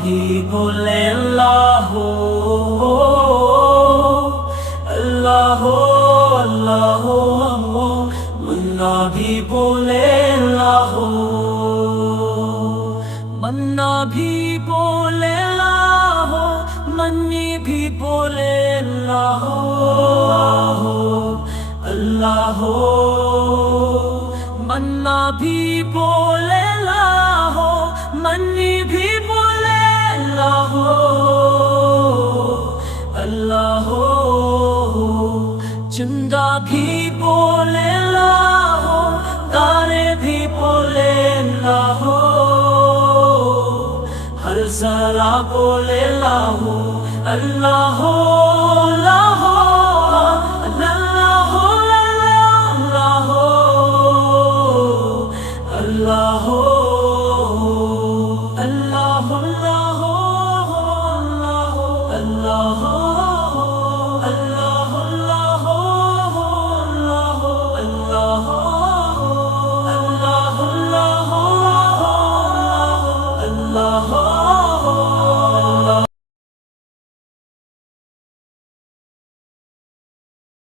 بھی بولے اللہ ہو اللہ ہو اللہ ہو، منا بھی بولے اللہ ہو، منا بھی بولے اللہ ہو، منی بھی بولے اللہ ہو اللہ ہو، منا بھی بولے اللہ ہو، منی بھی بولے اللہ ہو اللہ ہو، چندہ بھی بولے اللہ ہو، تارے بھی بولے اللہ ہو، ہر ذرا بولے اللہ ہو اللہ ہو اللہ ہو اللہ ہو اللہ ہو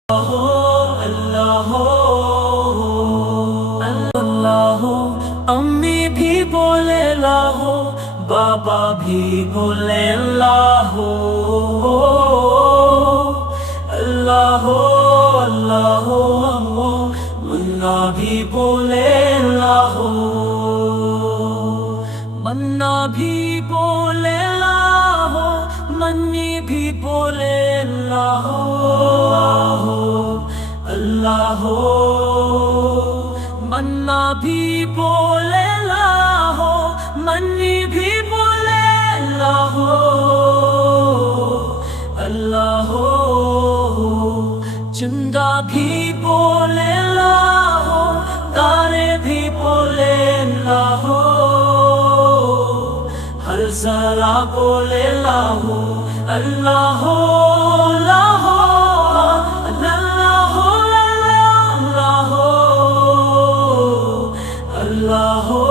اللہ ہو اللہ ہو امی بھی بولے اللہ ہو، بابا بھی بولے اللہ ہو اللہ ہو اللہ ہو، منا بھی بولے اللہ ہو، منا بھی بولے اللہ ہو، منی بھی بولے اللہ ہو اللہ ہو، منا بھی بولے اللہ ہو، منی بھی بولے اللہ ہو اللہ ہو، چندہ بھی بولے اللہ ہو، تارے بھی بولے اللہ ہو، ہر ذرا بولے اللہ ہو اللہ ہو اللہ ہو اللہ ہو اللہ ہو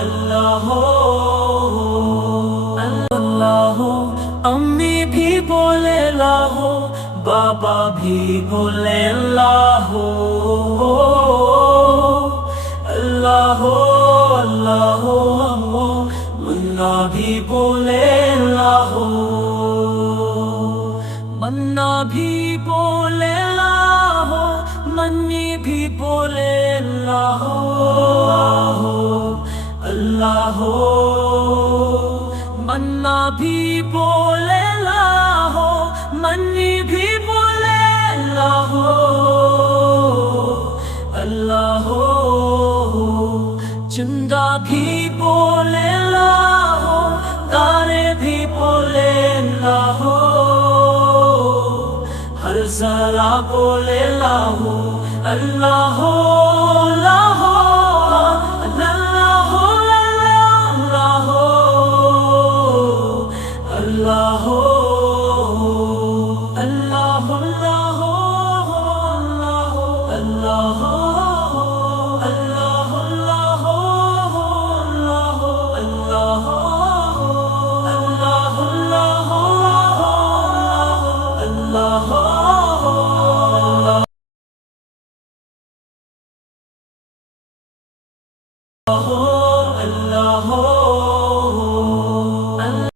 اللہ ہو اللہ امی بھی بولے اللہ ہو، بابا بھی بولے اللہ ہو اللہ ہو اللہ ہو، منا بھی بولے اللہ ہو، منا بھی بولے اللہ ہو، منی بھی بولے اللہ ہو اللہ ہو، منا بھی بولے اللہ ہو، منی بھی بولے اللہ ہو اللہ ہو، چندہ بھی بولے اللہ ہو، تارے بھی بولے اللہ ہو، ہر ذرا بولے اللہ ہو اللہ ہو اللہ ہو اللہ ہو اللہ ہو اللہ ہو اللہ ہو اللہ ہو اللہ ہو